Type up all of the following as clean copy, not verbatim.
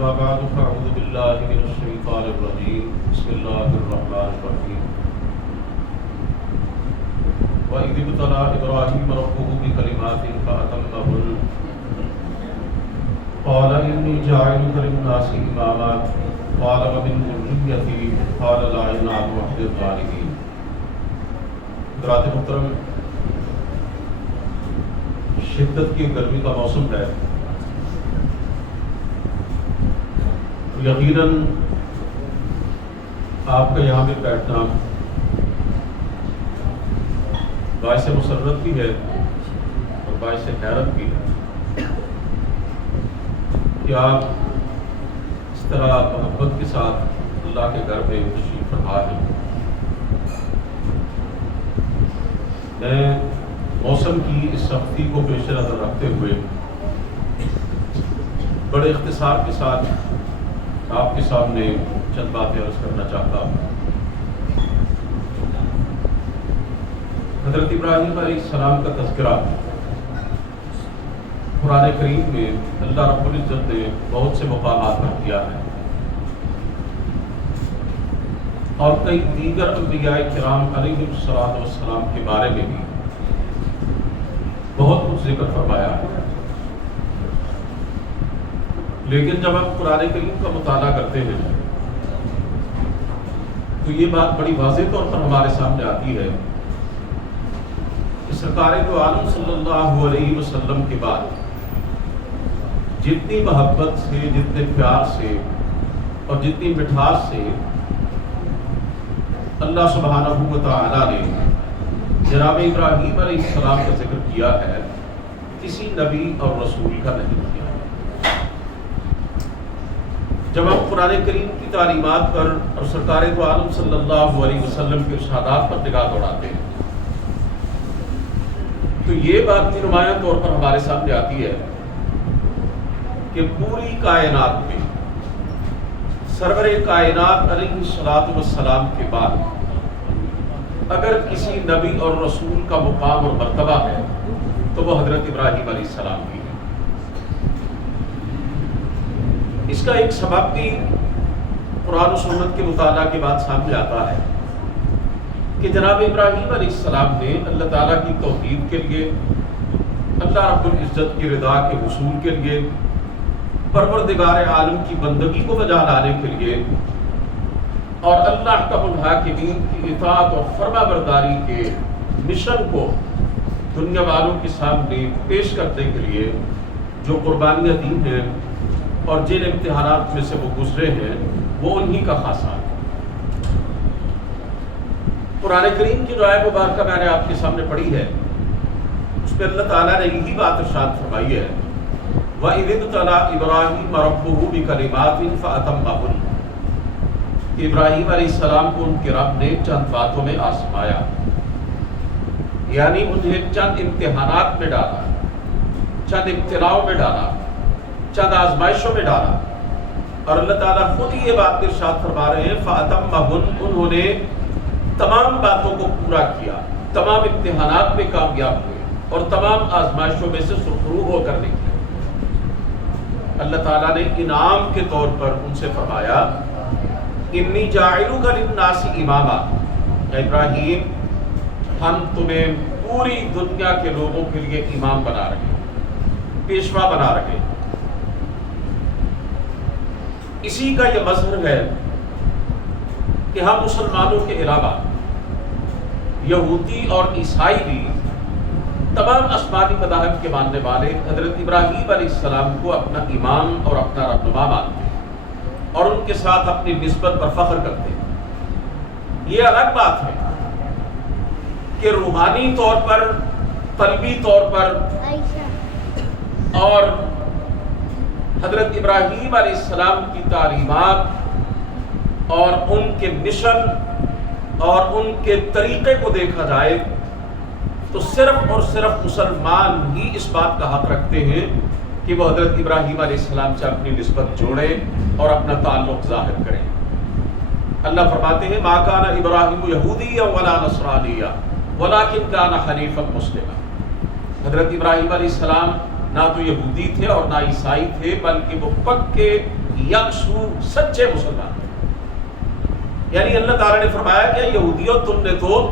أما بعد فأعوذ بالله من الشيطان الرجيم بسم الله الرحمن الرحيم وإذ ابتلى إبراهيم ربه بكلمات فأتمهن قال إني جاعلك للناس إماما قال ومن ذريتي قال لا ينال عهد الظالمين. حضرات محترم، شدت کی گرمی کا موسم ہے. یقیناً آپ کا یہاں پہ بیٹھنا باعث مسرت بھی ہے اور باعث حیرت بھی ہے کہ آپ اس طرح محبت کے ساتھ اللہ کے گھر میں تشریف فرما ہیں. میں موسم کی اس سختی کو پیش نظر رکھتے ہوئے بڑے اختصار کے ساتھ آپ کے سامنے چند باتیں عرض کرنا چاہتا ہوں. حضرت ابراہیم علیہ السلام کا تذکرہ قرآن کریم میں اللہ رب العزت نے بہت سے مقامات پر کیا ہے اور کئی دیگر انبیاء کرام علیہ السلام کے بارے میں بھی بہت کچھ ذکر فرمایا ہے. لیکن جب ہم قرآن کریم کا مطالعہ کرتے ہیں تو یہ بات بڑی واضح طور پر ہمارے سامنے آتی ہے کہ سرکار دو عالم صلی اللہ علیہ وسلم کے بعد جتنی محبت سے، جتنے پیار سے اور جتنی مٹھاس سے اللہ سبحانہ و تعالی نے جناب ابراہیم علیہ السلام کا ذکر کیا ہے، کسی نبی اور رسول کا نہیں کیا. جب ہم قرآن کریم کی تعلیمات پر اور سرکار دو عالم صلی اللہ علیہ وسلم کے ارشادات پر نگاہ دوڑاتے ہیں تو یہ بات بھی نمایاں طور پر ہمارے سامنے آتی ہے کہ پوری کائنات میں سرور کائنات علیہ الصلوۃ والسلام کے بعد اگر کسی نبی اور رسول کا مقام اور مرتبہ ہے تو وہ حضرت ابراہیم علیہ السلام کی ہے. اس کا ایک سبب بھی قرآن و سنت کے مطالعہ کے بعد سامنے آتا ہے کہ جناب ابراہیم علیہ السلام نے اللہ تعالیٰ کی توحید کے لیے، اللہ رب العزت کی رضا کے حصول کے لیے، پروردگار عالم کی بندگی کو بجا لانے کے لیے اور اللہ کا الحاکمین کی اطاعت اور فرما برداری کے مشن کو دنیا والوں کے سامنے پیش کرنے کے لیے جو قربانیاں دی ہیں اور جن امتحانات میں سے وہ گزرے ہیں وہ انہی کا خاصہ ہے. قرآن کریم کی جو آیت مبارکہ میں نے آپ کے سامنے پڑھی ہے اس میں اللہ تعالیٰ نے یہی بات ارشاد فرمائی ہے وَإِذِ ابْتَلَىٰ إِبْرَاهِيمَ رَبُّهُ بِكَلِمَاتٍ فَأَتَمَّهُنَّ کہ ابراہیم علیہ السلام کو ان کے رب نے چند باتوں میں آزمایا، یعنی انہیں چند امتحانات میں ڈالا، چند ابتلاؤں میں ڈالا، چند آزمائشوں میں ڈالا. اور اللہ تعالیٰ خود ہی یہ بات ارشاد فرما رہے ہیں فَأَتَمَّهُنَّ انہوں نے تمام باتوں کو پورا کیا، تمام امتحانات میں کامیاب ہوئے اور تمام آزمائشوں میں سے سرخرو ہو کر نکلے. اللہ تعالیٰ نے انعام کے طور پر ان سے فرمایا انی جاعلک للناس اماما، ابراہیم ہم تمہیں پوری دنیا کے لوگوں کے لیے امام بنا رہے، پیشوا بنا رہے. اسی کا یہ مظہر ہے کہ ہم مسلمانوں کے علاوہ یہودی اور عیسائی بھی تمام آسمانی مذاہب کے ماننے والے حضرت ابراہیم علیہ السلام کو اپنا امام اور اپنا رہنما مانتے ہیں اور ان کے ساتھ اپنی نسبت پر فخر کرتے ہیں. یہ الگ بات ہے کہ روحانی طور پر، قلبی طور پر اور حضرت ابراہیم علیہ السلام کی تعلیمات اور ان کے مشن اور ان کے طریقے کو دیکھا جائے تو صرف اور صرف مسلمان ہی اس بات کا حق رکھتے ہیں کہ وہ حضرت ابراہیم علیہ السلام سے اپنی نسبت جوڑیں اور اپنا تعلق ظاہر کریں. اللہ فرماتے ہیں ما کان ابراہیم یہودیا ولا نصرانیا ولکن کان حنیفا مسلما. حضرت ابراہیم علیہ السلام نہ تو یہودی تھے اور نہ عیسائی تھے، بلکہ وہ پکے یکسو سچے مسلمان. یعنی اللہ تعالیٰ نے فرمایا کہ یہودیوں تم نے تو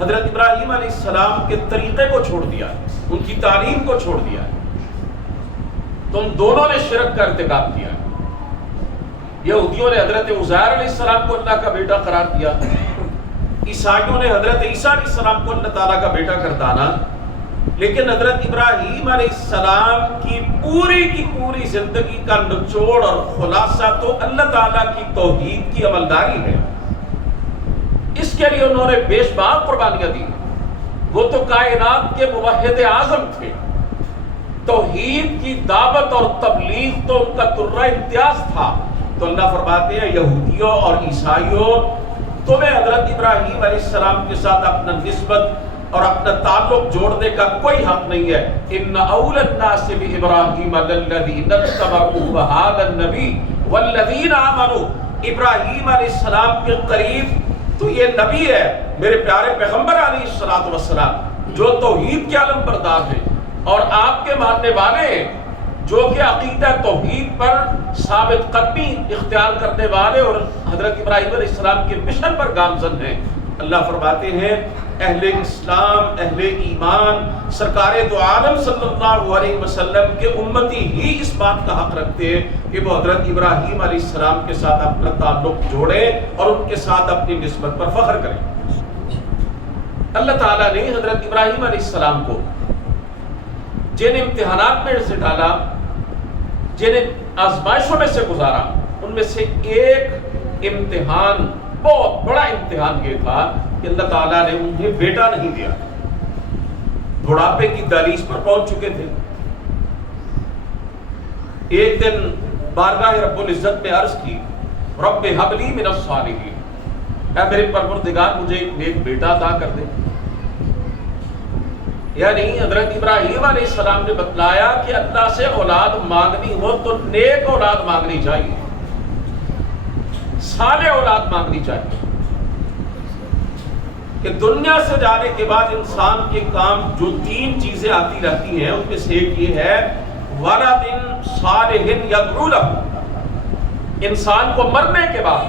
حضرت ابراہیم علیہ السلام کے طریقے کو چھوڑ دیا, ان کی تعلیم کو چھوڑ دیا, تم دونوں نے شرک کا ارتکاب کیا. یہودیوں نے حضرت عزیر علیہ السلام کو اللہ کا بیٹا قرار دیا, عیسائیوں نے حضرت عیسیٰ علیہ السلام کو اللہ تعالیٰ کا بیٹا گردانا. لیکن حضرت ابراہیم علیہ السلام کی پوری زندگی کا نچوڑ اور خلاصہ تو اللہ تعالیٰ کی توحید کی عملداری ہے. اس کے لیے انہوں نے بے شمار قربانیاں دی. وہ تو کائنات کے موحد اعظم تھے. توحید کی دعوت اور تبلیغ تو ان کا ترہ امتیاز تھا. تو اللہ فرماتے ہیں یہودیوں اور عیسائیوں, تمہیں حضرت ابراہیم علیہ السلام کے ساتھ اپنا نسبت اور اپنا تعلق جوڑنے کا کوئی حق نہیں ہے. ان اول الناس بابراہیم للذین اتبعوہ وھذا النبی والذین آمنوا. ابراہیم علیہ السلام کے قریب تو یہ نبی ہے, میرے پیارے پیغمبر علیہ السلام جو توحید کے علم بردار ہیں, اور آپ کے ماننے والے ہیں جو کہ عقیدہ توحید پر ثابت قدمی اختیار کرنے والے اور حضرت ابراہیم علیہ السلام کے مشن پر گامزن ہیں. اللہ فرماتے ہیں اہل اسلام, اہل ایمان, سرکار دو عالم صلی اللہ علیہ وسلم کے امتی ہی اس بات کا حق رکھتے ہیں کہ وہ حضرت ابراہیم علیہ السلام کے ساتھ اپنا تعلق جوڑیں اور ان کے ساتھ اپنی نسبت پر فخر کریں. اللہ تعالیٰ نے حضرت ابراہیم علیہ السلام کو جن امتحانات میں سے ڈالا, جن آزمائشوں میں سے گزارا, ان میں سے ایک امتحان, بہت بڑا امتحان یہ تھا کہ اللہ تعالیٰ نے انہیں بیٹا نہیں دیا. بڑھاپے کی دہلیز پر پہنچ چکے تھے. ایک دن بارگاہ رب العزت میں عرض کی, رب ہب لی من الصالحین, اے میرے پروردگار مجھے ایک نیک بیٹا عطا کر دے. یعنی حضرت ابراہیم علیہ السلام نے بتلایا کہ اللہ سے اولاد مانگنی ہو تو نیک اولاد مانگنی چاہیے, صالح اولاد مانگنی چاہیے. کہ دنیا سے جانے کے بعد انسان کے کام جو 3 چیزیں آتی رہتی ہیں, ان میں سے ایک یہ ہے وَلَدٍ صَالِحٍ يَدْعُو لَهُ. انسان کو مرنے کے بعد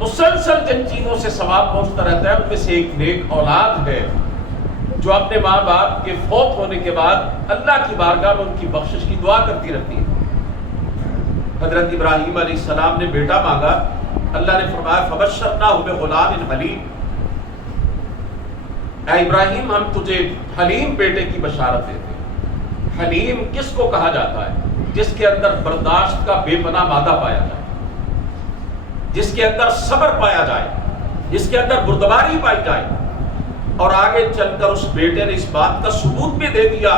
مسلسل جن چیزوں سے ثواب پہنچتا رہتا ہے, ان میں سے ایک نیک اولاد ہے جو اپنے ماں باپ کے فوت ہونے کے بعد اللہ کی بارگاہ میں ان کی بخشش کی دعا کرتی رہتی ہے. حضرت ابراہیم علیہ السلام نے بیٹا مانگا, اللہ نے فرمایا فَبَشَّرْنَاهُ بِغُلَامٍ حَلِيمٍ. اے ابراہیم ہم تجھے حلیم بیٹے کی بشارت دیتے ہیں. حلیم کس کو کہا جاتا ہے؟ جس کے اندر برداشت کا بے پناہ مادہ پایا جائے, جس کے اندر صبر پایا جائے, جس کے اندر بردباری پائی جائے. اور آگے چل کر اس بیٹے نے اس بات کا ثبوت بھی دے دیا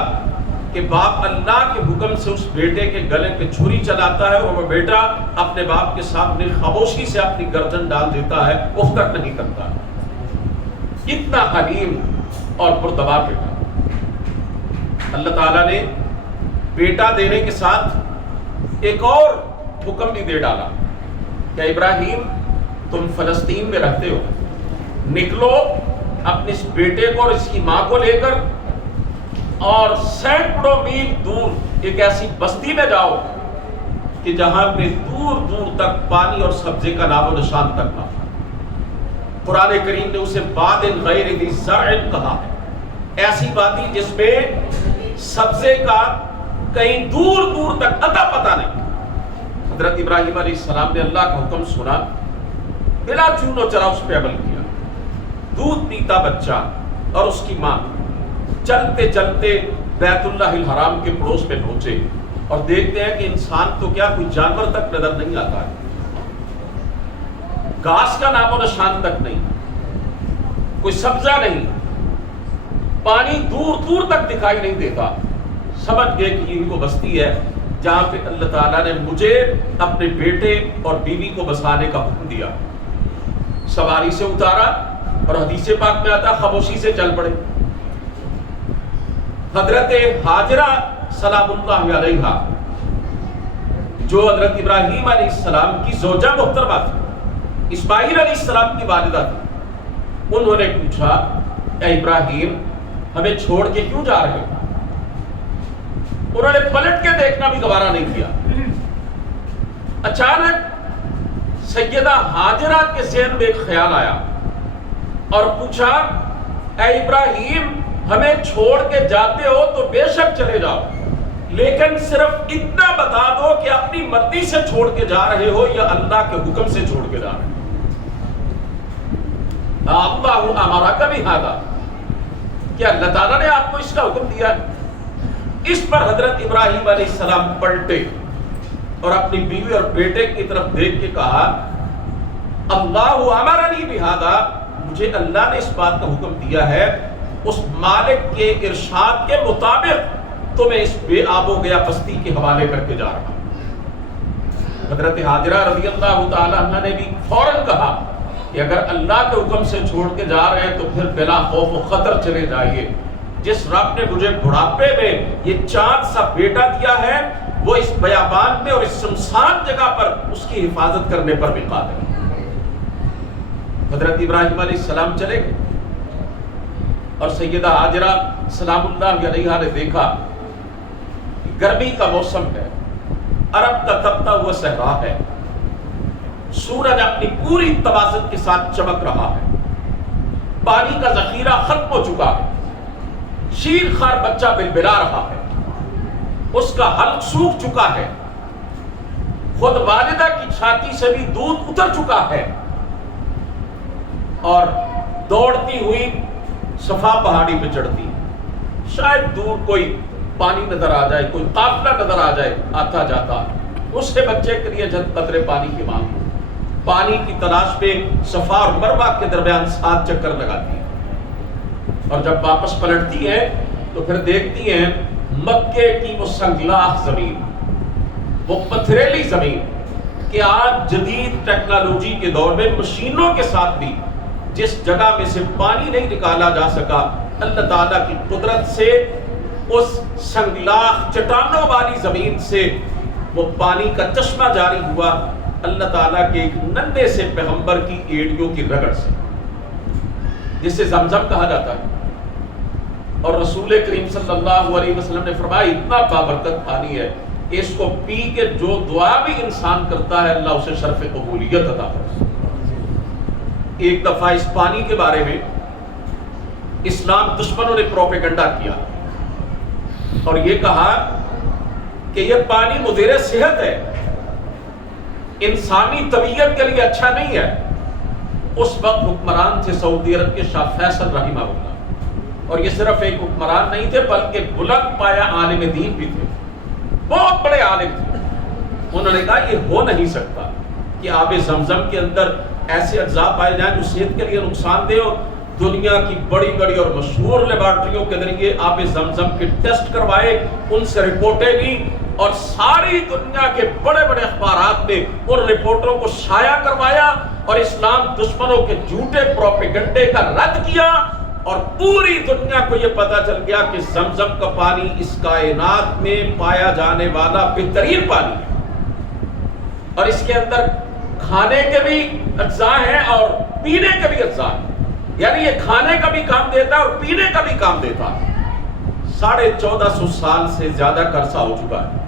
کہ باپ اللہ کے حکم سے اس بیٹے کے گلے پہ چھری چلاتا ہے, اور وہ بیٹا اپنے باپ کے سامنے خاموشی سے اپنی گردن ڈال دیتا ہے, اف تک نہیں کرتا. اتنا حلیم اور پردبار بیٹا. اللہ تعالیٰ نے بیٹا دینے کے ساتھ ایک اور حکم بھی دے ڈالا کہ ابراہیم تم فلسطین میں رہتے ہو, نکلو اپنے اس بیٹے کو اور اس کی ماں کو لے کر اور سینکڑوں میل دور ایک ایسی بستی میں جاؤ کہ جہاں پہ دور دور تک پانی اور سبزے کا نام و نشان تک نہ. قرآن کریم نے اسے وادٍ غیر ذی زرع کہا ہے, ایسی وادی جس میں سبزے کا کہیں دور دور تک اتا پتہ نہیں. حضرت ابراہیم علیہ السلام نے اللہ کا حکم سنا, بلا چون و چرا اس پہ عمل کیا. دودھ پیتا بچہ اور اس کی ماں چلتے چلتے بیت اللہ الحرام کے پڑوس میں پہنچے, اور دیکھتے ہیں کہ انسان تو کیا کوئی جانور تک نظر نہیں آتا ہے, گھاس کا نام و نشان تک نہیں, کوئی سبزہ نہیں, پانی دور دور تک دکھائی نہیں دیتا. سمجھ گئے کہ یہ وہ بستی ہے جہاں پہ اللہ تعالیٰ نے مجھے اپنے بیٹے اور بیوی کو بسانے کا حکم دیا. سواری سے اتارا اور حدیث پاک میں آتا خاموشی سے چل پڑے. حضرت ہاجرہ سلام اللہ علیہا جو حضرت ابراہیم علیہ السلام کی زوجہ محترمہ تھی, اسماعیل علیہ السلام کی والدہ تھی, انہوں نے پوچھا اے ابراہیم ہمیں چھوڑ کے کیوں جا رہے ہو؟ انہوں نے پلٹ کے دیکھنا بھی گوارا نہیں کیا. اچانک سیدہ ہاجرہ کے ذہن میں ایک خیال آیا اور پوچھا، اے ابراہیم، ہمیں چھوڑ کے جاتے ہو تو بے شک چلے جاؤ، لیکن صرف اتنا بتا دو کہ اپنی مرضی سے چھوڑ کے جا رہے ہو یا اللہ کے حکم سے چھوڑ کے جا رہے ہو۔ اللہ امرک بہذا، کیا اللہ تعالیٰ نے آپ کو اس کا حکم دیا ہے؟ اس پر حضرت ابراہیم علیہ السلام پلٹے اور اپنی بیوی اور بیٹے کی طرف دیکھ کے کہا، اللہ امرنی بہذا، مجھے اللہ نے اس بات کا حکم دیا ہے، اس مالک کے ارشاد کے مطابق تو میں اس بے آب و گیا بستی کے حوالے کر کے جا رہا ہوں۔ حضرت ہاجرہ رضی اللہ تعالی عنہ نے بھی فوراً کہا کہ اگر اللہ کے حکم سے چھوڑ کے جا رہے ہیں تو پھر بلا خوف و خطر چلے جائیے۔ جس رب نے مجھے بڑھاپے میں یہ چاند سا بیٹا دیا ہے، وہ اس بیابان میں اور اس سنسان جگہ پر اس کی حفاظت کرنے پر بھی قادر ہے۔ حضرت ابراہیم علیہ السلام چلے گئے اور سیدہ ہاجرہ سلام اللہ علیہا نے دیکھا گرمی کا موسم ہے، عرب کا تپتا ہوا صحرا ہے، سورج اپنی پوری توازن کے ساتھ چمک رہا ہے، پانی کا ذخیرہ ختم ہو چکا ہے، شیر خوار بچہ بلبلا رہا ہے، اس کا حلق سوکھ چکا ہے، خود والدہ کی چھاتی سے بھی دودھ اتر چکا ہے، اور دوڑتی ہوئی صفا پہاڑی پہ چڑھتی، شاید دور کوئی پانی نظر آ جائے، کوئی قافلہ نظر آ جائے آتا جاتا، اس سے بچے کے لیے جب قطرے پانی کی مانگ، پانی کی تلاش پہ صفا اور مروہ کے درمیان 7 چکر لگاتی ہے، اور جب واپس پلٹتی ہے تو پھر دیکھتی ہیں مکے کی وہ سنگلاخ زمین، وہ پتھریلی زمین کہ آج جدید ٹیکنالوجی کے دور میں مشینوں کے ساتھ بھی جس جگہ میں سے پانی نہیں نکالا جا سکا، اللہ تعالیٰ کی قدرت سے اس سنگلاخ چٹانوں والی زمین سے وہ پانی کا چشمہ جاری ہوا، اللہ تعالیٰ کے ایک ننھے سے پیغمبر کی ایڑیوں کی رگڑ سے، جسے زمزم کہا جاتا ہے۔ اور رسول کریم صلی اللہ علیہ وسلم نے فرمایا اتنا بابرکت پانی ہے کہ اس کو پی کے جو دعا بھی انسان کرتا ہے اللہ اسے شرف قبولیت عطا کرتا ہے۔ ایک دفعہ اس پانی کے بارے میں اسلام دشمنوں نے پروپیگنڈا کیا اور یہ کہا کہ یہ پانی مضر صحت ہے، انسانی طبیعت کے لیے اچھا نہیں ہے۔ اس وقت حکمران تھے سعودی عرب کے شاہ فیصل رحمہ اللہ، اور یہ صرف ایک حکمران نہیں تھے بلکہ بلند پایا عالم دین بھی تھے، بہت بڑے عالم تھے۔ انہوں نے کہا یہ ہو نہیں سکتا کہ آب زمزم کے اندر ایسے اجزاء پائے جائیں جو صحت کے لیے نقصان دہ ہو۔ دنیا کی بڑی بڑی اور مشہور لیبارٹریوں کے ذریعے آب زمزم کے ٹیسٹ کروائے، ان سے رپورٹیں لی، اور ساری دنیا کے بڑے بڑے اخبارات میں ان رپورٹوں کو شائع کروایا اور اسلام دشمنوں کے جھوٹے پروپیگنڈے کا رد کیا، اور پوری دنیا کو یہ پتا چل گیا کہ زمزم کا پانی اس کائنات میں پایا جانے والا بہترین پانی ہے، اور اس کے اندر کھانے کے بھی اجزاء ہیں اور پینے کے بھی اجزاء ہیں، یعنی یہ کھانے کا بھی کام دیتا ہے اور پینے کا بھی کام دیتا ہے۔ 1450 سال سے زیادہ کا عرصہ ہو چکا ہے،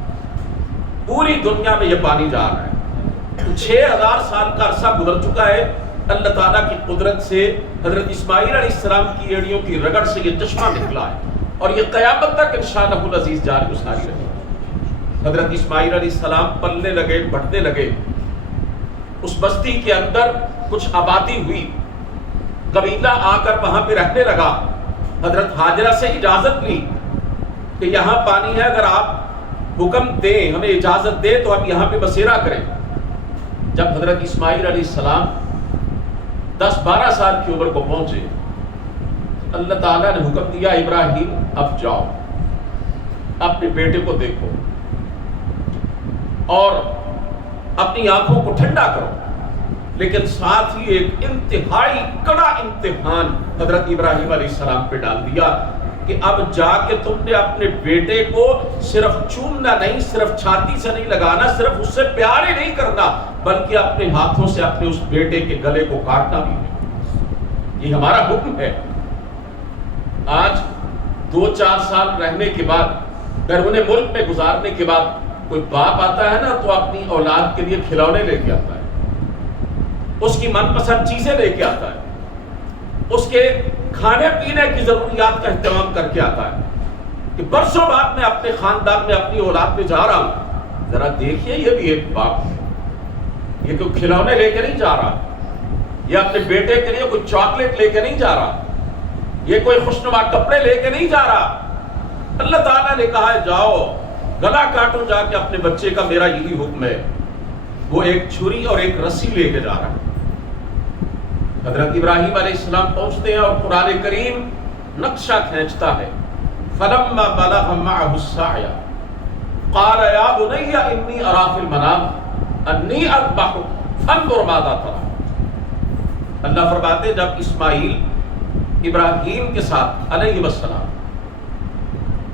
پوری دنیا میں یہ پانی جا رہا ہے، 6000 سال کا عرصہ گزر چکا ہے۔ اللہ تعالیٰ کی قدرت سے حضرت اسماعیل علیہ السلام کی ایڑیوں کی رگڑ سے یہ چشمہ نکلا ہے، اور یہ قیامت تک انشاءاللہ العزیز جاری و ساری رہے گی۔ حضرت اسماعیل علیہ السلام پلنے لگے، بڑھنے لگے، اس بستی کے اندر کچھ آبادی ہوئی، قبیلہ آ کر وہاں پہ رہنے لگا۔ حضرت ہاجرہ سے اجازت لی کہ یہاں پانی ہے، اگر آپ حکم دیں، ہمیں اجازت دیں تو ہم یہاں پہ بسیرا کریں۔ جب حضرت اسماعیل علیہ السلام 10-12 سال کی عمر کو پہنچے، اللہ تعالیٰ نے حکم دیا ابراہیم اب جاؤ، اپنے بیٹے کو دیکھو اور اپنی آنکھوں کو ٹھنڈا کرو، لیکن ساتھ ہی ایک انتہائی کڑا امتحان حضرت ابراہیم علیہ السلام پہ ڈال دیا کہ اب جا کے تم نے اپنے بیٹے کو صرف چومنا نہیں، صرف چھاتی سے نہیں لگانا، صرف اس سے پیار ہی نہیں کرنا، بلکہ اپنے ہاتھوں سے اپنے اس بیٹے کے گلے کو کاٹنا بھی ہے۔ یہ ہمارا حکم ہے۔ آج 2-4 سال رہنے کے بعد، بیرون ملک میں گزارنے کے بعد کوئی باپ آتا ہے نا تو اپنی اولاد کے لیے کھلونے لے کے آتا ہے، اس کی من پسند چیزیں لے کے آتا ہے، اس کے کھانے پینے کی ضروریات کا اہتمام کر کے آتا ہے کہ برسوں بعد میں اپنے خاندان میں اپنی اولاد میں جا رہا ہوں، ذرا دیکھیے یہ بھی ایک باپ ہے، یہ کوئی کھلونے لے کے نہیں جا رہا، یہ اپنے بیٹے کے لیے کوئی چاکلیٹ لے کے نہیں جا رہا، یہ کوئی خوشنما کپڑے لے کے نہیں جا رہا۔ اللہ تعالیٰ نے کہا ہے جاؤ گلا کاٹو جا کے اپنے بچے کا، میرا یہی حکم ہے۔ وہ ایک چھری اور ایک رسی لے کے جا رہا ہے۔ حضرت ابراہیم علیہ السلام پہنچتے ہیں اور قرآن کریم نقشہ کھینچتا ہے، فَلَمَّا بَلَغَ مَعَهُ السَّعْيَ قَالَ يَا بُنَيَّ إِنِّي أَرَىٰ فِي الْمَنَامِ أَنِّي أَذْبَحُكَ فَانظُرْ مَاذَا تَرَىٰ۔ اللہ فرماتے جب اسماعیل ابراہیم کے ساتھ علیہ السلام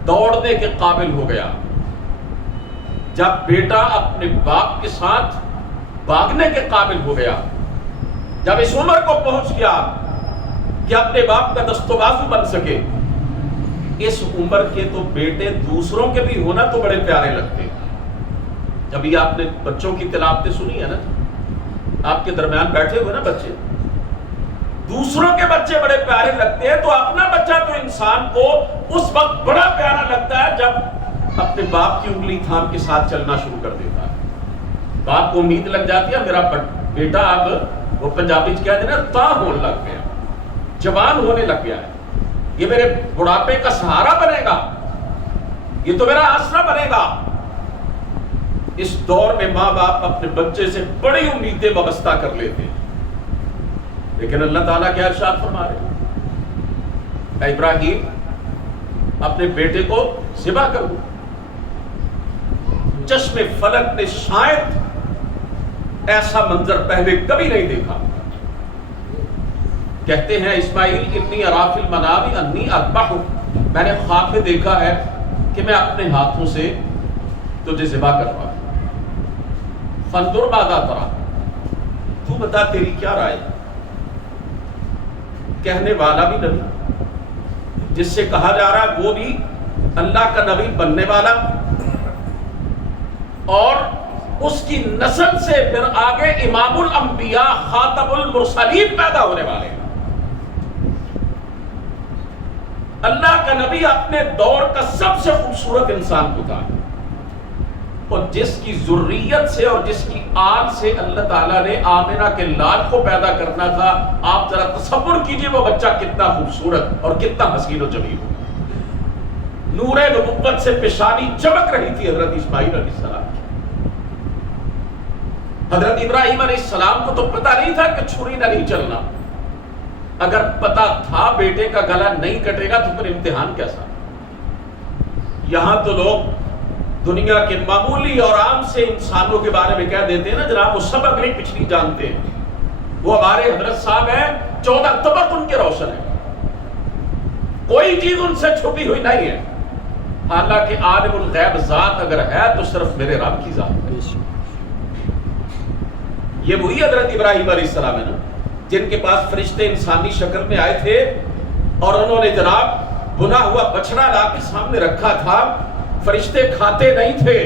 دوڑنے کے قابل ہو گیا، جب بیٹا اپنے باپ کے ساتھ بھاگنے کے قابل ہو گیا، جب اس عمر کو پہنچ گیا کہ اپنے باپ کا دست و بازو بن سکے، اس عمر کے تو بیٹے دوسروں کے بھی ہونا تو بڑے پیارے لگتے ہیں۔ جب یہ آپ نے بچوں کی تلاوتیں سنی ہے نا، آپ کے درمیان بیٹھے ہوئے نا بچے، دوسروں کے بچے بڑے پیارے لگتے ہیں، تو اپنا بچہ تو انسان کو اس وقت بڑا پیارا لگتا ہے جب اپنے باپ کی انگلی تھام کے ساتھ چلنا شروع کر دیتا ہے۔ باپ کو امید لگ جاتی ہے میرا بیٹا اب وہ پنجابی کیا ہے نا تا ہونے لگ گیا، جوان ہونے لگ گیا ہے، یہ میرے بڑھاپے کا سہارا بنے گا، یہ تو میرا آسرا بنے گا۔ اس دور میں ماں باپ اپنے بچے سے بڑی امیدیں وابستہ کر لیتے ہیں، لیکن اللہ تعالیٰ کیا ارشاد فرما رہے ہیں، اے ابراہیم اپنے بیٹے کو ذبح کر دو۔ چشم فلک نے شاید ایسا منظر پہلے کبھی نہیں دیکھا۔ کہتے ہیں اسماعیل انی اریٰ فی المنام انی اذبحک، میں نے خواب میں دیکھا ہے کہ میں اپنے ہاتھوں سے تجھے ذبح کر رہا ہوں۔ فانظر ماذا تریٰ، تو بتا تیری کیا رائے۔ کہنے والا بھی نبی، جس سے کہا جا رہا ہے وہ بھی اللہ کا نبی بننے والا، اور اس کی نسل سے پھر آگے امام الانبیاء خاتم المرسلین پیدا ہونے والے ہیں۔ اللہ کا نبی اپنے دور کا سب سے خوبصورت انسان ہوتا ہے، اور جس کی ذریت سے اور جس کی آل سے اللہ تعالیٰ نے آمنہ کے لال کو پیدا کرنا تھا، آپ ذرا تصور کیجئے وہ بچہ کتنا خوبصورت اور کتنا حسین و جمیل ہوگا۔ نور نبوت سے پیشانی چمک رہی تھی حضرت اسماعیل علیہ السلام کی۔ حضرت ابراہیم علیہ السلام کو تو پتہ نہیں تھا کہ چھری نہ نہیں چلنا، اگر پتہ تھا بیٹے کا گلا نہیں کٹے گا تو پھر امتحان کیسا۔ یہاں تو لوگ دنیا کے معمولی اور عام سے انسانوں کے بارے میں کہہ دیتے ہیں نا جناب وہ سبق نہیں پچھلی جانتے ہیں، وہ ہمارے حضرت صاحب ہیں 14 طبق ان کے روشن ہیں، کوئی چیز ان سے چھپی ہوئی نہیں ہے، حالانکہ عالم الغیب ذات اگر ہے تو صرف میرے رب کی ذات ہے۔ یہ وہی حضرت ابراہیم علیہ السلام ہے نا جن کے پاس فرشتے انسانی شکل میں آئے تھے اور انہوں نے جناب بنا ہوا بچڑا لا کے سامنے رکھا تھا، فرشتے کھاتے نہیں تھے،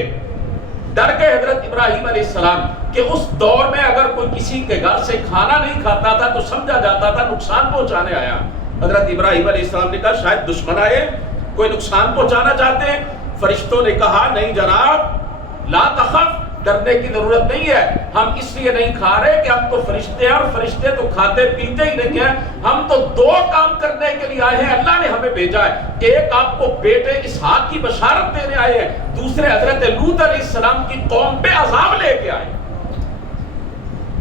ڈر گئے حضرت ابراہیم علیہ السلام کہ اس دور میں اگر کوئی کسی کے گھر سے کھانا نہیں کھاتا تھا تو سمجھا جاتا تھا نقصان پہنچانے آیا۔ حضرت ابراہیم علیہ السلام نے کہا شاید دشمن آئے، کوئی نقصان پہنچانا چاہتے ہیں۔ فرشتوں نے کہا نہیں جناب، لا تخف، ڈرنے کی ضرورت نہیں ہے، ہم اس لیے نہیں کھا رہے کہ ہم تو فرشتے ہیں اور فرشتے تو کھاتے پیتے ہی نہیں ہیں، ہم تو دو کام کرنے کے لیے آئے ہیں، اللہ نے ہمیں بھیجا ہے، ایک آپ کو بیٹے اسحاق کی بشارت دینے آئے ہیں، دوسرے حضرت لوط علیہ السلام کی قوم پہ عذاب لے کے آئے۔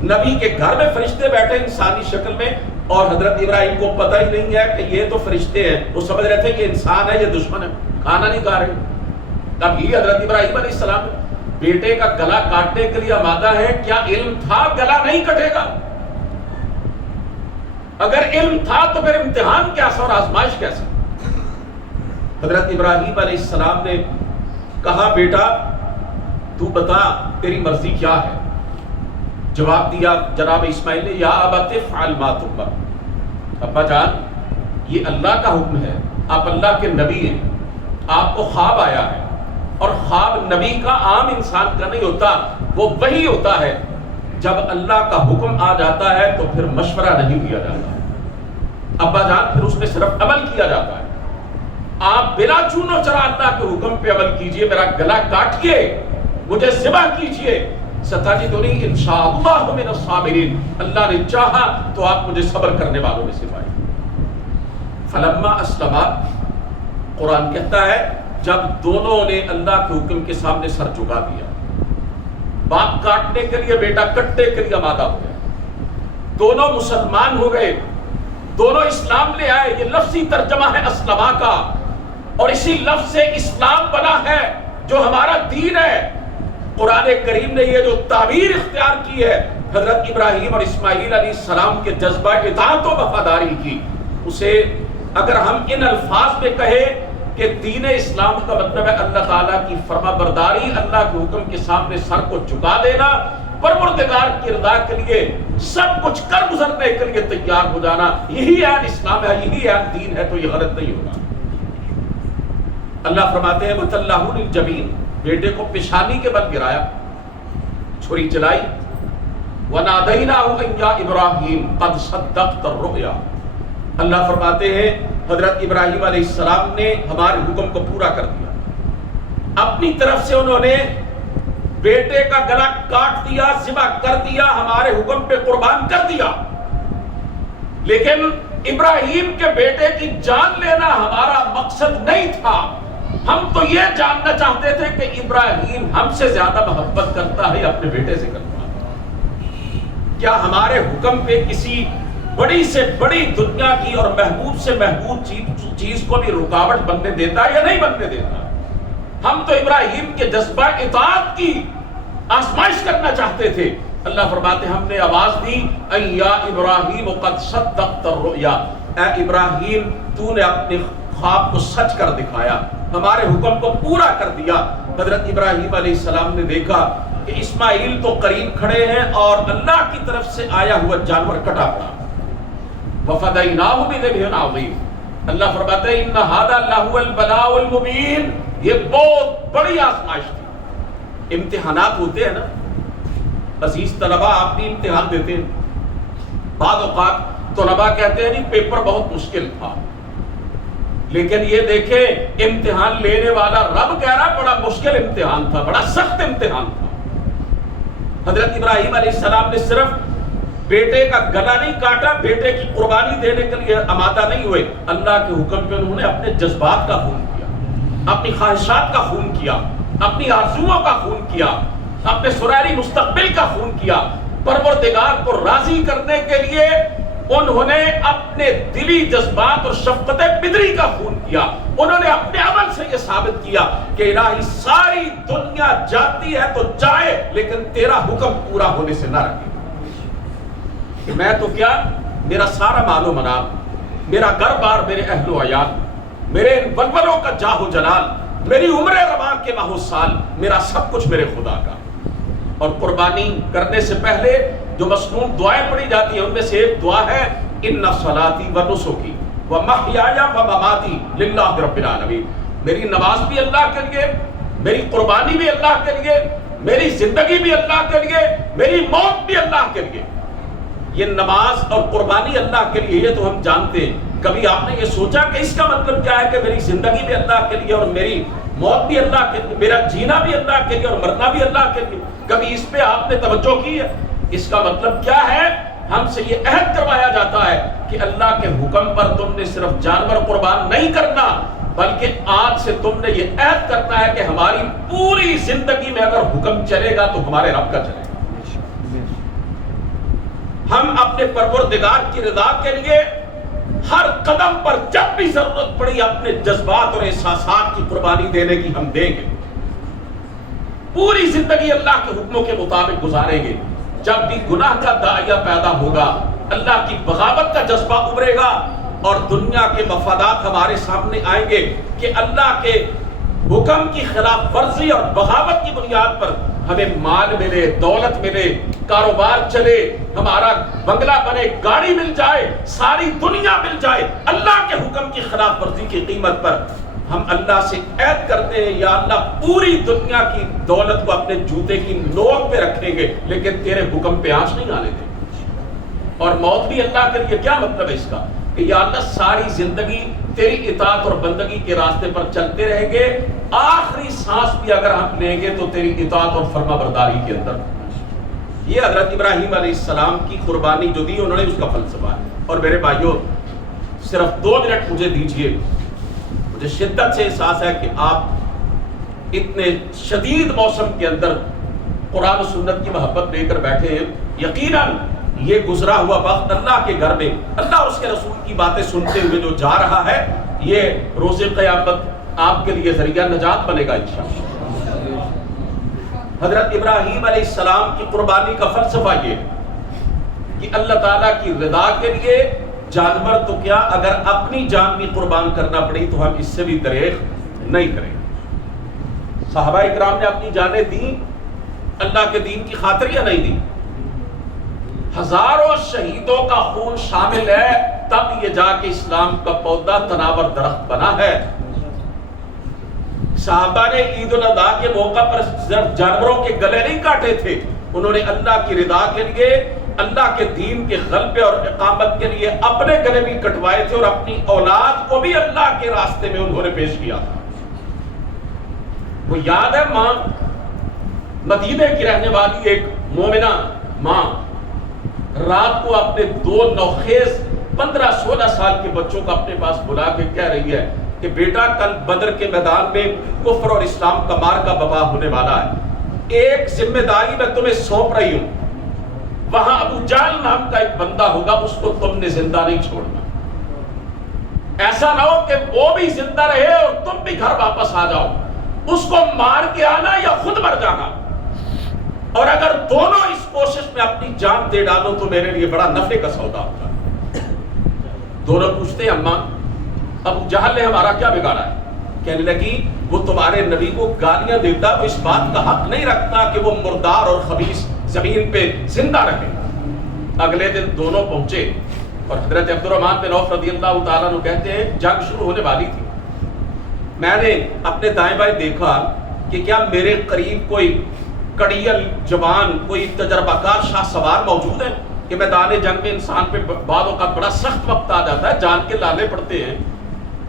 نبی کے گھر میں فرشتے بیٹھے انسانی شکل میں، اور حضرت ابراہیم کو پتہ ہی نہیں ہے کہ یہ تو فرشتے ہیں، وہ سمجھ رہے تھے کہ انسان ہے، یہ دشمن ہے، کھانا نہیں کھا رہے۔ تب یہ حضرت ابراہیم علیہ السلام بیٹے کا گلا کاٹنے کے لیے آمادہ ہے، کیا علم تھا گلا نہیں کٹے گا؟ اگر علم تھا تو پھر امتحان کیسا اور آزمائش کیسا؟ حضرت ابراہیم علیہ السلام نے کہا بیٹا تو بتا تیری مرضی کیا ہے؟ جواب دیا جناب اسماعیل نے یا ابت افعل ما تؤمر، ابا جان یہ اللہ کا حکم ہے، آپ اللہ کے نبی ہیں، آپ کو خواب آیا ہے، اور خواب نبی کا عام انسان کا نہیں ہوتا، وہ وہی ہوتا ہے جب اللہ کا حکم آ جاتا ہے تو پھر مشورہ نہیں دیا جاتا ابا جان، پھر اس میں صرف عمل کیا جاتا ہے۔ آپ بلا چونو چرا اللہ کے حکم پہ عمل کیجئے، میرا گلا کاٹیے، مجھے ذبح کیجئے، ستجدنی انشاءاللہ من الصابرین، اللہ نے چاہا تو آپ مجھے صبر کرنے والوں میں سے پائیں۔ فلما اسلما، قرآن کہتا ہے جب دونوں نے اللہ کے حکم کے سامنے سر جھکا دیا، باپ کاٹنے کے لیے بیٹا کٹنے کے لیے آمادہ ہو گیا، دونوں مسلمان ہو گئے، دونوں اسلام لے آئے۔ یہ لفظی ترجمہ ہے اسلما کا، اور اسی لفظ سے اسلام بنا ہے جو ہمارا دین ہے۔ قرآن کریم نے یہ جو تعبیر اختیار کی ہے حضرت ابراہیم اور اسماعیل علیہ السلام کے جذبہ اطاعت و وفاداری کی، اسے اگر ہم ان الفاظ میں کہیں کہ دین اسلام کا مطلب ہے اللہ تعالیٰ کی فرما برداری، اللہ کے حکم کے سامنے سر کو جھکا دینا، پروردگار کی رضا کے لیے سب کچھ کر گزرنے کے لیے تیار ہو جانا، یہی ہے اسلام ہے، یہی ہے دین ہے، تو یہ غلط نہیں ہوگا۔ اللہ فرماتے ہیں وَتَلَّهُ لِلْجَبِينِ، بیٹے کو پیشانی کے بل گرایا، چھری چلائی، وَنَادَيْنَاهُ أَن يَا إِبْرَاهِيمُ قَدْ صَدَّقْتَ الرُّؤْيَا۔ اللہ فرماتے ہیں حضرت ابراہیم علیہ السلام نے ہمارے حکم کو پورا کر دیا، اپنی طرف سے انہوں نے بیٹے کا گلا کاٹ دیا، ذبح کر دیا، ہمارے حکم پہ قربان کر دیا۔ لیکن ابراہیم کے بیٹے کی جان لینا ہمارا مقصد نہیں تھا، ہم تو یہ جاننا چاہتے تھے کہ ابراہیم ہم سے زیادہ محبت کرتا ہے یا اپنے بیٹے سے کرتا ہے، کیا ہمارے حکم پہ کسی بڑی سے بڑی دنیا کی اور محبوب سے محبوب چیز کو بھی رکاوٹ بننے دیتا ہے یا نہیں بننے دیتا؟ ہم تو ابراہیم کے جذبہ اطاعت کی آزمائش کرنا چاہتے تھے۔ اللہ فرماتے ہم نے آواز دی اَن یا ابراہیم قد صدقت الرؤیا، اے ابراہیم تو نے اپنے خواب کو سچ کر دکھایا، ہمارے حکم کو پورا کر دیا۔ حضرت ابراہیم علیہ السلام نے دیکھا کہ اسماعیل تو قریب کھڑے ہیں اور اللہ کی طرف سے آیا ہوا جانور کٹا پڑا۔ وَفَدَيْنَاهُ بِذِبْحٍ عَظِيمٍ، اللہ فرماتے ہیں اِنَّ هَذَا لَهُوَ الْبَلَاءُ الْمُبِينُ، یہ بہت بڑی آزمائش تھی۔ امتحانات ہوتے ہیں نا عزیز طلبہ، آپ بھی امتحان دیتے ہیں، بعض اوقات طلبہ کہتے ہیں نہیں پیپر بہت مشکل تھا، لیکن یہ دیکھیں امتحان لینے والا رب کہہ رہا بڑا مشکل امتحان تھا، بڑا سخت امتحان تھا۔ حضرت ابراہیم علیہ السلام نے صرف بیٹے کا گلا نہیں کاٹا، بیٹے کی قربانی دینے کے لیے آمادہ نہیں ہوئے، اللہ کے حکم پہ انہوں نے اپنے جذبات کا خون کیا، اپنی خواہشات کا خون کیا، اپنی آرزوؤں کا خون کیا، اپنے سنہری مستقبل کا خون کیا۔ پروردگار کو راضی کرنے کے لیے انہوں نے اپنے دلی جذبات اور شفقت پدری کا خون کیا، انہوں نے اپنے عمل سے یہ ثابت کیا کہ الہی ساری دنیا جاتی ہے تو جائے لیکن تیرا حکم پورا ہونے سے نہ رکے۔ میں تو کیا، میرا سارا مال و منال، میرا گھر بار، میرے اہل و عیال، میرے ان ولولوں کا جاہ و جلال، میری عمر رواں کے ماہ و سال، میرا سب کچھ میرے خدا کا۔ اور قربانی کرنے سے پہلے جو مسنون دعائیں پڑھی جاتی ہیں ان میں سے ایک دعا ہے ان صلاتی و نسکی و محیایا و مماتی للہ رب العالمین، میری نماز بھی اللہ کے لیے، میری قربانی بھی اللہ کے لیے، میری زندگی بھی اللہ کے لیے، میری موت بھی اللہ کے لیے۔ یہ نماز اور قربانی اللہ کے لیے، یہ تو ہم جانتے ہیں۔ کبھی آپ نے یہ سوچا کہ اس کا مطلب کیا ہے کہ میری زندگی بھی اللہ کے لیے اور میری موت بھی اللہ کے لیے، میرا جینا بھی اللہ کے لیے اور مرنا بھی اللہ کے لیے؟ کبھی اس پہ آپ نے توجہ کی ہے؟ اس کا مطلب کیا ہے؟ ہم سے یہ عہد کروایا جاتا ہے کہ اللہ کے حکم پر تم نے صرف جانور قربان نہیں کرنا، بلکہ آج سے تم نے یہ عہد کرنا ہے کہ ہماری پوری زندگی میں اگر حکم چلے گا تو ہمارے رب کا چلے گا۔ ہم اپنے پروردگار کی رضا کے لیے ہر قدم پر جب بھی ضرورت پڑی اپنے جذبات اور احساسات کی قربانی دینے کی ہم دیں گے، پوری زندگی اللہ کے حکموں کے مطابق گزاریں گے۔ جب بھی گناہ کا داعیہ پیدا ہوگا، اللہ کی بغاوت کا جذبہ ابھرے گا اور دنیا کے مفادات ہمارے سامنے آئیں گے کہ اللہ کے حکم کی خلاف ورزی اور بغاوت کی بنیاد پر ہمیں مال ملے، دولت ملے، کاروبار چلے، ہمارا بنگلہ بنے، گاڑی مل جائے، ساری دنیا مل جائے، اللہ کے حکم کی خلاف ورزی کی قیمت پر ہم اللہ سے عہد کرتے ہیں یا اللہ پوری دنیا کی دولت کو اپنے جوتے کی نوک پہ رکھیں گے لیکن تیرے حکم پہ آنچ نہیں آنے دیں گے. اور موت بھی اللہ کے لیے کیا مطلب ہے اس کا کہ یا اللہ ساری زندگی تیری اطاعت اور بندگی کے راستے پر چلتے رہیں گے, آخری سانس بھی اگر ہم لیں گے تو تیری اطاعت اور فرما برداری کے اندر. یہ حضرت ابراہیم علیہ السلام کی قربانی جو دی انہوں نے اس کا فلسفہ ہے. اور میرے بھائیوں صرف 2 منٹ مجھے دیجئے, مجھے شدت سے احساس ہے کہ آپ اتنے شدید موسم کے اندر قرآن و سنت کی محبت لے کر بیٹھے ہیں. یقیناً یہ گزرا ہوا وقت اللہ کے گھر میں اللہ اور اس کے رسول کی باتیں سنتے ہوئے جو جا رہا ہے, یہ روز قیامت آپ کے لیے ذریعہ نجات بنے گا انشاءاللہ. حضرت ابراہیم علیہ السلام کی قربانی کا فلسفہ یہ ہے کہ اللہ تعالیٰ کی رضا کے لیے جانور تو کیا اگر اپنی جان بھی قربان کرنا پڑی تو ہم اس سے بھی دریغ نہیں کریں. صحابہ اکرام نے اپنی جانیں دیں اللہ کے دین کی خاطر یا نہیں دی؟ ہزاروں شہیدوں کا خون شامل ہے تب یہ جا کے اسلام کا پودا تناور درخت بنا ہے. صحابہ نے عید الاضحیٰ کے موقع پر صرف جانوروں کے گلے نہیں کاٹے تھے, انہوں نے اللہ کی رضا کے لیے اللہ کے دین کے غلبے اور اقامت کے لیے اپنے گلے بھی کٹوائے تھے اور اپنی اولاد کو بھی اللہ کے راستے میں انہوں نے پیش کیا تھا. وہ یاد ہے ماں مدینے کی رہنے والی ایک مومنہ ماں رات کو اپنے 2 نوخیز 15-16 سال کے بچوں کو اپنے پاس بلا کے کہہ رہی ہے کہ بیٹا کل بدر کے میدان میں کفر اور اسلام کا مارکا بپا ہونے والا ہے, ایک ذمہ داری میں تمہیں سونپ رہی ہوں, وہاں ابو جہل نام کا ایک بندہ ہوگا, اس کو تم نے زندہ نہیں چھوڑنا. ایسا نہ ہو کہ وہ بھی زندہ رہے اور تم بھی گھر واپس آ جاؤ, اس کو مار کے آنا یا خود مر جانا, اور اگر دونوں اس کوشش میں اپنی جان دے ڈالو تو میرے لیے بڑا نفع کا سودا ہوگا. دونوں پوچھتے ہیں اماں ابو جہل نے ہمارا کیا بگاڑا ہے؟ کہنے لگی وہ تمہارے نبی کو گالیاں دیتا, وہ اس بات کا حق نہیں رکھتا کہ وہ مردار اور خبیث زمین پہ زندہ رہے. اگلے دن دونوں پہنچے اور حضرت عبد الرحمن بن عوف رضی اللہ تعالیٰ عنہ کہتے ہیں جنگ شروع ہونے والی تھی, میں نے اپنے دائیں بائیں دیکھا کہ کیا میرے قریب کوئی کڑیل جوان کوئی تجربہ کار شاہ سوار موجود ہے کہ میدان جنگ میں انسان پہ بعض اوقات بڑا سخت وقت آ جاتا ہے, جان کے لانے پڑتے ہیں,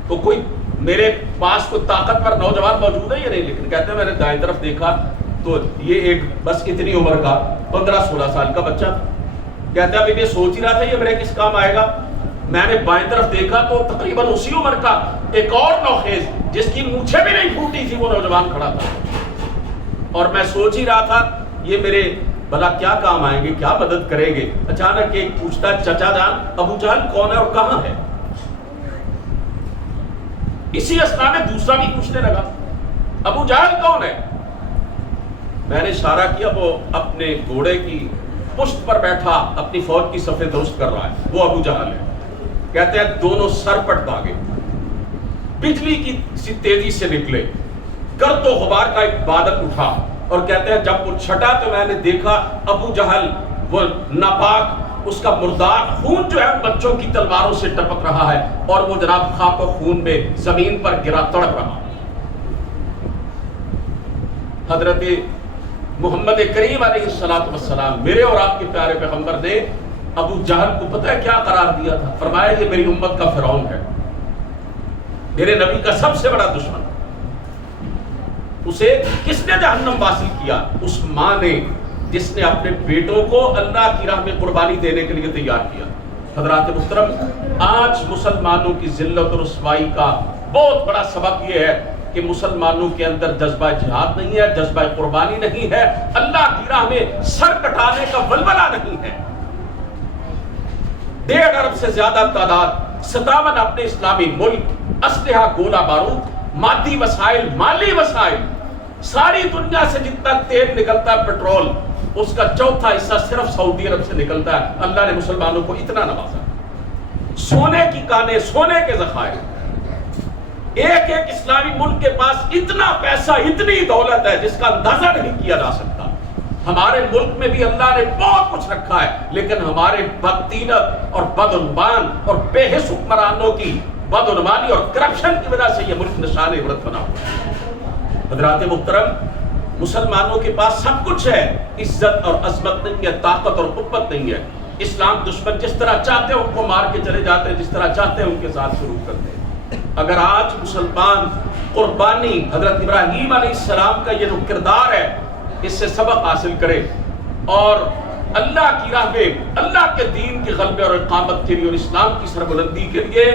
تو کوئی میرے پاس کوئی طاقتور نوجوان موجود ہے یا نہیں؟ لیکن کہتے ہیں میں نے دائیں طرف دیکھا تو یہ ایک بس اتنی عمر کا 15-16 سال کا بچہ. کہتے ہیں ابھی میں سوچ ہی رہا تھا یہ میرے کس کام آئے گا. میں نے بائیں طرف دیکھا تو تقریباً اسی عمر کا ایک اور نوخیز جس کی مونچھیں بھی نہیں پھوٹی تھی وہ نوجوان کھڑا تھا, اور میں سوچ ہی رہا تھا یہ میرے بھلا کیا کام آئیں گے, کیا مدد کریں گے. اچانک ایک پوچھتا چچا جان ابو جہل کون ہے اور کہاں ہے؟ اسی اسنا میں دوسرا بھی پوچھنے لگا ابو جہل کون ہے؟ میں نے اشارہ کیا وہ اپنے گھوڑے کی پشت پر بیٹھا اپنی فوج کی صفیں درست کر رہا ہے, وہ ابو جہل ہے. کہتے ہیں دونوں سر پٹ بھاگے, بجلی کی سی تیزی سے نکلے, گرد و غبار کا ایک بادل اٹھا, اور کہتے ہیں جب وہ چھٹا تو میں نے دیکھا ابو جہل وہ ناپاک اس کا مردار خون جو ہے بچوں کی تلواروں سے ٹپک رہا ہے, اور وہ جناب خاک و خون میں زمین پر گرا تڑپ رہا. حضرت محمد کریم علیہ السلام میرے اور آپ کے پیارے پیغمبر نے ابو جہل کو پتہ ہے کیا قرار دیا تھا؟ فرمایا یہ میری امت کا فرعون ہے, میرے نبی کا سب سے بڑا دشمن. اسے کس نے جہنم واصل کیا؟ اس ماں نے جس نے اپنے بیٹوں کو اللہ کی راہ میں قربانی دینے کے لیے تیار کیا. حضرات محترم, آج مسلمانوں کی ذلت اور رسوائی کا بہت بڑا سبب یہ ہے کہ مسلمانوں کے اندر جذبہ جہاد نہیں ہے, جذبہ قربانی نہیں ہے, اللہ کی راہ میں سر کٹانے کا ولولہ نہیں ہے. 1.5 ارب سے زیادہ تعداد 57 اپنے اسلامی ملک, اسلحہ گولہ بارود, مادی وسائل, مالی وسائل, ساری دنیا سے جتنا تیل نکلتا ہے پیٹرول اس کا 1/4 حصہ صرف سعودی عرب سے نکلتا ہے. اللہ نے مسلمانوں کو اتنا نوازا, سونے کی کانیں, سونے کے ذخائر, ایک ایک اسلامی ملک کے پاس اتنا پیسہ, اتنی دولت ہے جس کا اندازہ نہیں کیا جا سکتا. ہمارے ملک میں بھی اللہ نے بہت کچھ رکھا ہے, لیکن ہمارے بدطینت اور بدعنوان اور بے حس حکمرانوں کی بدعنوانی اور کرپشن کی وجہ سے یہ ملک نشان عبرت بنا ہوا ہے۔ حضرات محترم، مسلمانوں کے پاس سب کچھ ہے، عزت اور عظمت نہیں ہے، طاقت اور قوت نہیں ہے۔ اسلام دشمن جس طرح چاہتے ہیں ان کو مار کے چلے جاتے ہیں، جس طرح چاہتے ہیں ان کے ساتھ سلوک کرتے ہیں۔ اگر آج مسلمان قربانی حضرت ابراہیم علیہ السلام کا یہ جو کردار ہے اس سے سبق حاصل کرے اور اللہ کی راہ میں اللہ کے دین کے غلبے اور اقامت کے لیے اور اسلام کی سربلندی کے لیے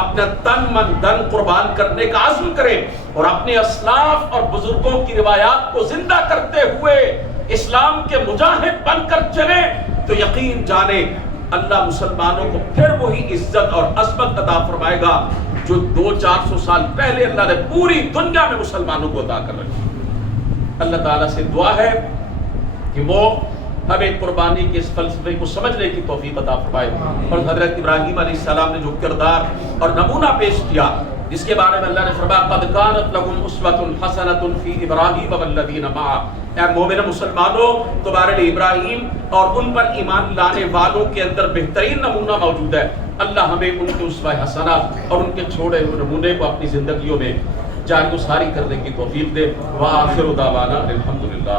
اپنا تن من دھن قربان کرنے کا عزم کرے اور اپنے اسلاف اور بزرگوں کی روایات کو زندہ کرتے ہوئے اسلام کے مجاہد بن کر چلے تو یقین جانے اللہ مسلمانوں کو پھر وہی عزت اور عظمت عطا فرمائے گا جو 200-400 سال پہلے اللہ نے پوری دنیا میں مسلمانوں کو عطا کر رکھی۔ اللہ تعالیٰ سے دعا ہے کہ وہ ہمیں قربانی کے اس فلسفے کو سمجھنے کی توفیق عطا فرمائے اور حضرت ابراہیم علیہ السلام نے جو کردار اور نمونہ پیش کیا جس کے بارے میں اللہ نے فرمایا قد کانت لکم اسوۃ حسنۃ فی ابراہیم والذین معہ، اے مومن مسلمانوں تمہارے لیے ابراہیم اور ان پر ایمان لانے والوں کے اندر بہترین نمونہ موجود ہے۔ اللہ ہمیں ان کے اسوہ حسنہ اور ان کے چھوڑے ہوئے نمونے کو اپنی زندگیوں میں جاری و ساری کرنے کی توفیق دے۔ وآخر دعوانا الحمدللہ۔